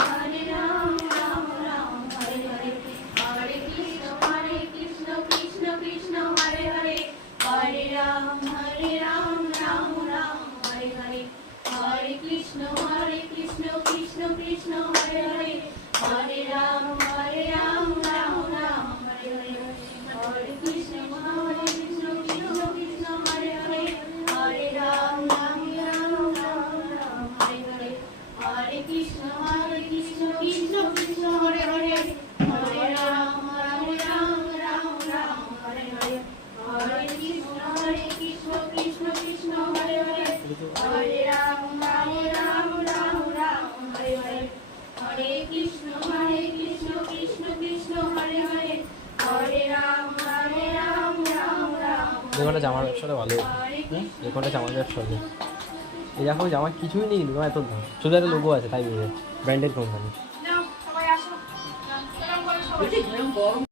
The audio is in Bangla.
हरे राम राम राम हरे हरे हरे कृष्ण कृष्ण कृष्ण हरे हरे हरे राम राम राम हरे हरे हरे कृष्ण कृष्ण कृष्ण हरे हरे हरे राम राम राम हरे हरे हरे कृष्ण कृष्ण कृष्ण हरे हरे हरे राम राम राम हरे हरे हरे कृष्ण कृष्ण कृष्ण हरे हरे हरे राम राम हरे हरे हरे कृष्ण कृष्ण कृष्ण हरे हरे हरे राम राम हरे हरे हरे कृष्ण कृष्ण कृष्ण हरे हरे हरे राम राम যেখানে জামার ব্যবসাটা ভালো, যেখানে জামার ব্যবসা হলো, এই দেখো জামা কিছুই নেই কিন্তু এত দাম, শুধু একটা লোগো আছে তাই ব্র্যান্ডেড কোম্পানি।